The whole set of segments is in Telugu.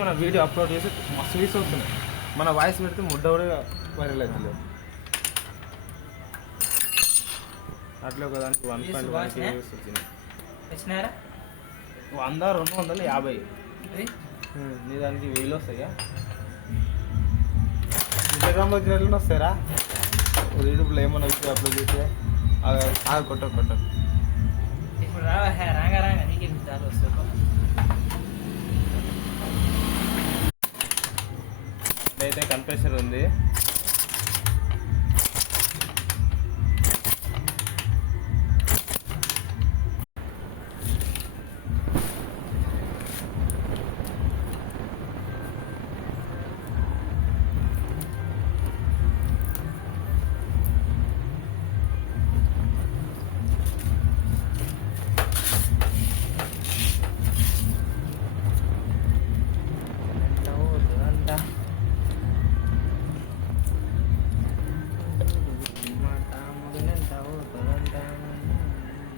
మన వీడియో అప్లోడ్ చేసి మస్తు వీస్ అవుతున్నాయి. మన వాయిస్ పెడితే ముడ్డ కూడా వైరల్ అవుతుంది. అట్లా ఒకదానికి 1.1 వ్యూస్ వచ్చినాయి. 100, 250 నీ దానికి 1000 వస్తాయా? ఇన్స్టాగ్రామ్లో వచ్చినట్లు వస్తారా? యూట్యూబ్లో ఏమన్నా వచ్చి అప్లోడ్ చేస్తే కొట్ట ఇప్పుడు రాగా నీకే చాలు వస్తుంది. అయితే కంప్రెషర్ ఉంది.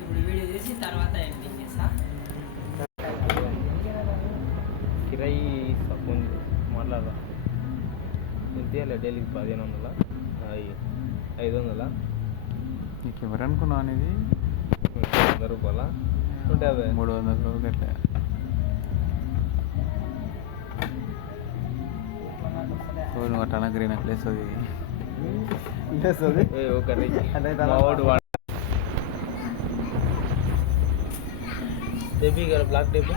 ఇప్పుడు వీడియో చేసి తర్వాత ఎడిటింగ్ చేస్తా. కిరాయి సపోన్ మాట్లాడదా ఎంత డైలీకి 1500, 500 నీకు ఎవరు అనుకున్నావు అనేది? 100 రూపాయల 150, 300 గట్ల. నువ్వు అట్లా గ్రీన్ నెక్లెస్ అది ఒకటి టేపీ కదా, బ్లాక్ టేప్.